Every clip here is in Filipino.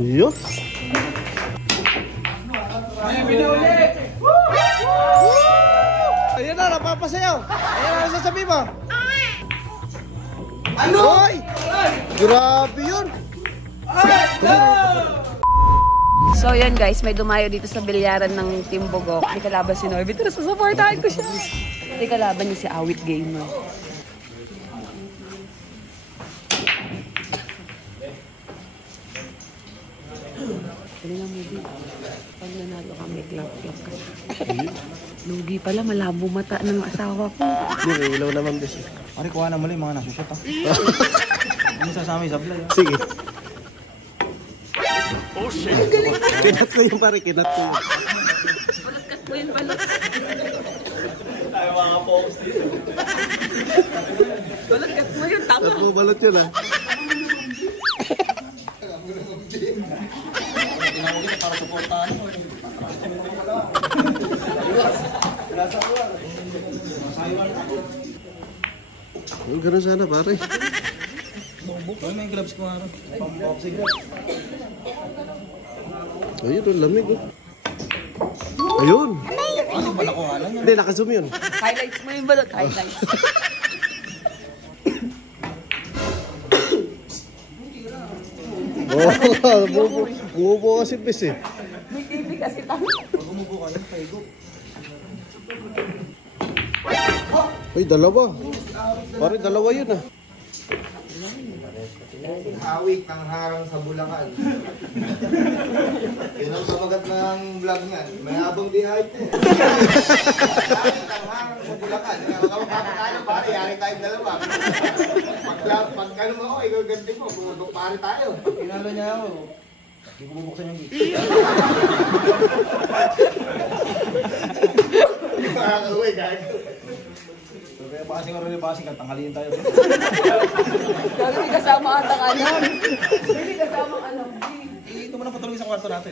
Iyo. Ayan na, napapasayaw. Ayan na, sasabihin mo. Ano? Ay! Grabe yun. So yan guys, may dumayo dito sa bilyaran ng Team Bogok. May kalaban si Norby. Tara, sasupportahan ko siya. May kalaban niya si Awit Gamer. Galingan mo din. Pag nanalo kami, clap ka. Lugi pala, malabo mata ng asawa ko. Hindi, ilaw naman kasi. Pare, kuha na muli yung mga nasushot ha. Ano sasama yung sablay ha? Sige. Oh shit! Kinat ko yung pare, kinat ko yun. Balot mo yun, balot. Tayo mga post dito. Balot mo yun, tama. Ba't mo balot yun ah? Tinawag kita para supportahan mo. Ganun sana pare. Ay, may gloves ko nga rin. Pang-boxing. Ayun, ang lamig oh. Ayun! Ano ba nakuha lang yan? Hindi, nakazoom yun. Highlights mo yung balot, highlights. Oh, bumubo kasi pis eh. May TV kasi tayo. Pag umubo ka lang, paigo. Ay, dalawa. Pare, dalawa yun ah. Awit ng harang sa Bulacan. Yun ang sabagat ng vlog niyan. May habang dihay po. Awit ng harang sa Bulacan. Kapag pare, yari tayong dalawa. Pag ano mo ako, ikaw ganti mo. Bumudok pare tayo. Pinalo niya ako. Hindi ko bubuksan yung gate. Hindi makakauwi, gago. Kaya basing o rin basing, tanghaliin tayo. Gagi, may kasama ata ka alam. May kasama ka alam. Ito mo na patuloy sa kwarto natin.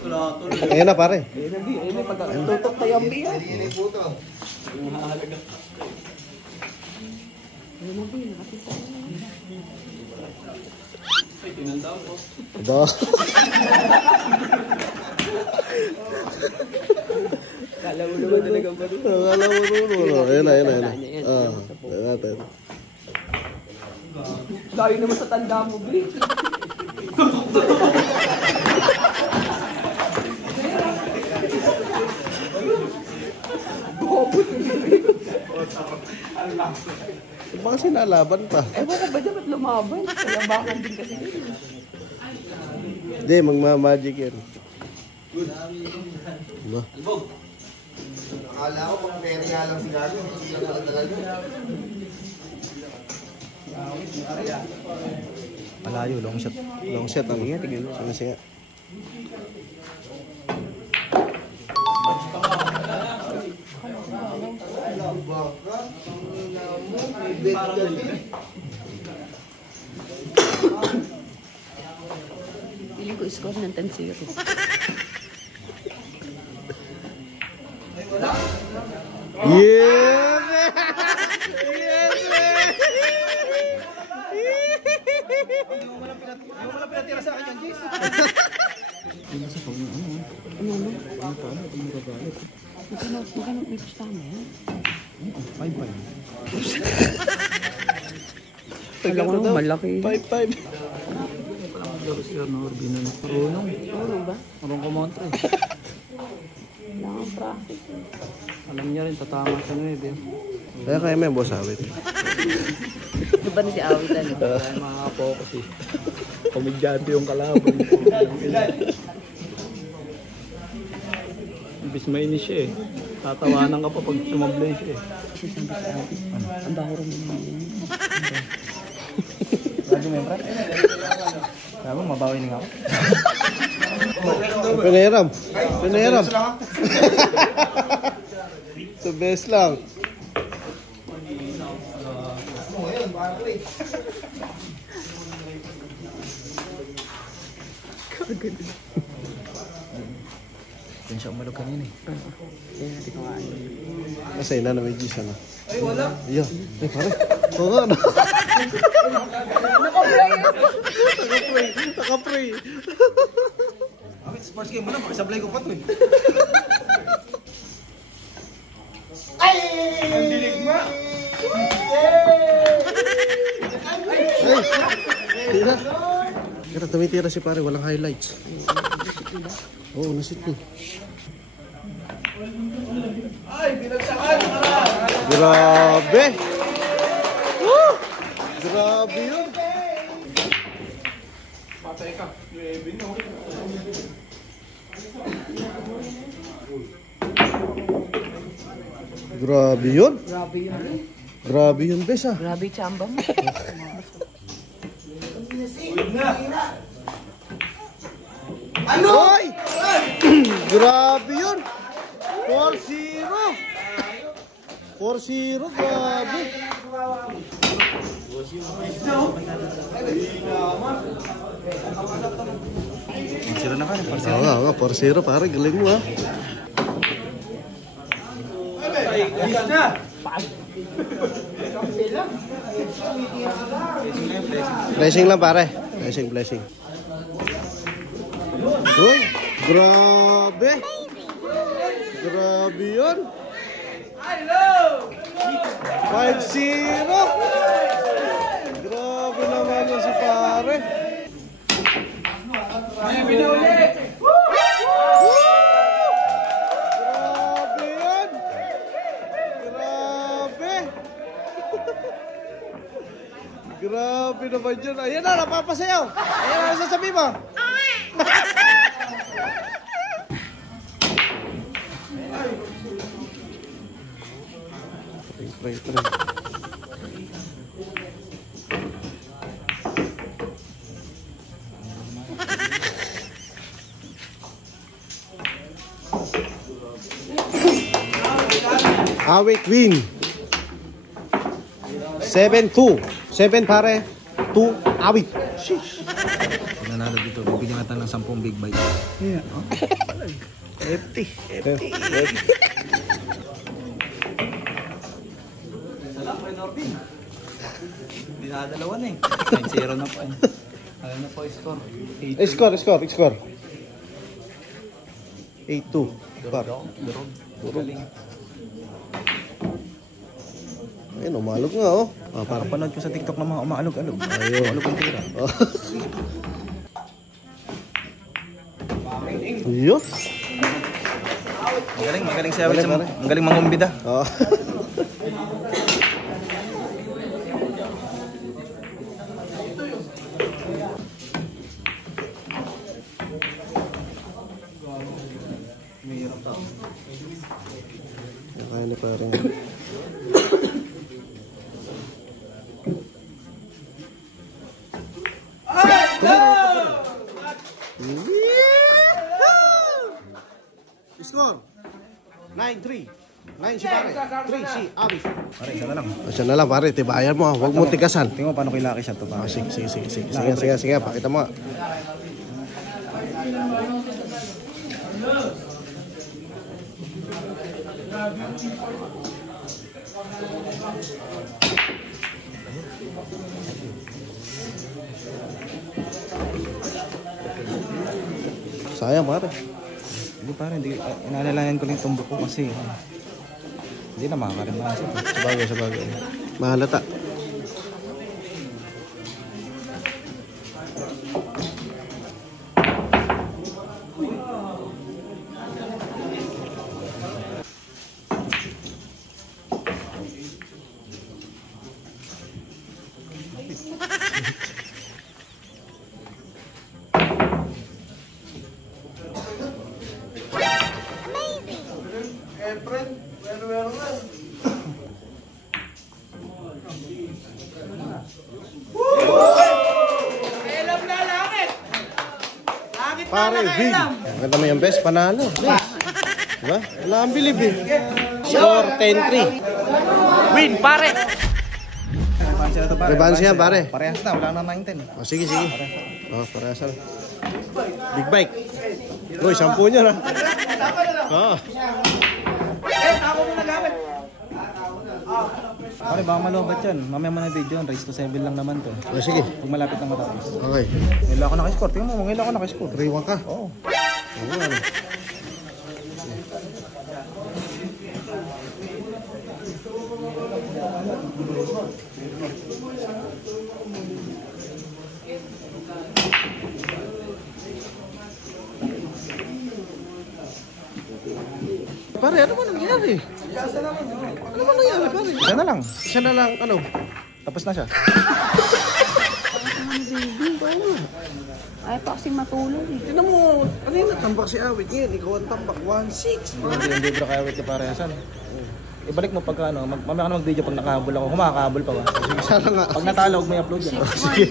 Wala, tuloy. Ayan na pare. Ayun na, pagkatutok tayo ang biya. Hindi po ito. Mahalaga. Ayun na, biya, nakasisa. Ay, tinanda ko. Aba. Kala mo naman talaga ba rin? Akala mo naman. Ayan na, ayan na, ayan na. Ah, ayan natin. Layo naman sa tanda mo, Bi. Baka sinalaban pa. Ewan ko ba dapat lumaban? Kalabangan din kasi. Hindi, magmamagic yan. Diba? Akala ko pang perya lang si Gago. Hindi lang pala talaga. Malayo, long shot. Long shot ano? Sige, tignan mo. Sige. Piling ko score ng 10-0. Yes! Yes! Yung wala pinatira sa akin yan, Jace. Ano? Magkano may pustama yan? 5-5. Alam mo, malaki. 5-5. Ano ba? Marunong kumontra eh. Wala kang profit. Alam niya rin, tatama siya na eh. Kaya kaya may boss awit. Ano ba na si Awit ano? Kaya makaka-focus eh. Komedyante yung kalaban. Ibis mainis siya eh. Tatawanan ka pa pag sumablay siya eh. Kasi sabi sa Awit, ang baho rin naman yun. Radyo mo yung brat? Kaya mo, mabawi nga ako. Pinahiram. Pinahiram. Sa best lang. Ngayon, paano eh? Yan siya umalog kanina eh. Masay na may G's ano. Ay, wala. Iyo. Ay pare. Oo nga, no? Naka-pray. Okay, sports game mo lang. Sablay ko pa to eh. Ay! Ang dilig mo! Tira. Kaya tumitira si pare, walang highlights. Oo, nasit mo. Ay, binagsakan! Grabe! Woo! Grabe yun! Patay ka. Grabe yun! Grabe yun. Grabe yun, bes ah! Grabe chamba mo. Ano? Hoy! Grabe yun! 4-0! 4-0, grabe! Sira na ka. Oo nga, 4-0 pare, galing mo ah. Blessing lang pare. Blessing. Uy, grabe. Grabe yun. 5-0. Grabe naman yun si pare. Grabe yun. Grabe. Grabe naman yun. Ayan na, napapasayaw. Ayan na, sasabihin mo. Try. Awit win. 7-2. 7 pare. 2 awit. Nanalo dito. Bibigyan natin ng 10 big bite. Yeah. FT. Hindi na dalawa na eh. 9-0 na po eh. Ano na po score? Score. 8-2. Durog. Galing. Ayun, umalog nga oh. Para panood ko sa TikTok ng mga umaalog-alog. Ayun. Umaalog ang tira. Yun. Magaling siya. Ang galing mangumbida. Oh. Kaya na parang score 9-3. 9 si pare. 3 si Abi. Pare, isa na lang. Siya na lang pare, tibayan mo. Huwag mo tigasan. Tingnan mo paano kilaki siya to. Sige. Pakita mo. Sayang pare. Hindi pare, inaalalayan ko lang itong buko kasi hindi na makakarimahan siya. Sabagay. Mahalata. Pare, win. Maganda mo yung best, panalo. Diba? Wala ang bilib eh. Score 10-3. Win, pare! Rebanse yan, pare. Parehas na, wala na 9-10. Oh, sige. Oh, parehas na. Big bike. Uy, 10 niya na. Oo. Ako mo nagamit. Pare, baka malobat yan. Mamaya mo na video, race to 7 lang naman to. O, sige. Pag malapit na matapos. Okay. Ngayon ako naka-score. Tingnan mo, ngayon ako naka-score. 3-1 ka. Oo. Oo, ano. Pare, ano ba nangyari? Ano ba nangyari, pare? Isa na lang. Isa na lang, ano? Tapos na siya. Ay pa kasing matulog eh. Tignan mo, kanina tambak si Awit ngayon. Ikaw ang tambak, 1-6. Hindi bro kaya wait ka parehasan. Ibalik mo pagka ano, mamaya ka na mag-video pag nakahabol ako. Kumakahabol pa ba? Sige, sana nga. Pag natalo, huwag may upload yan. Sige.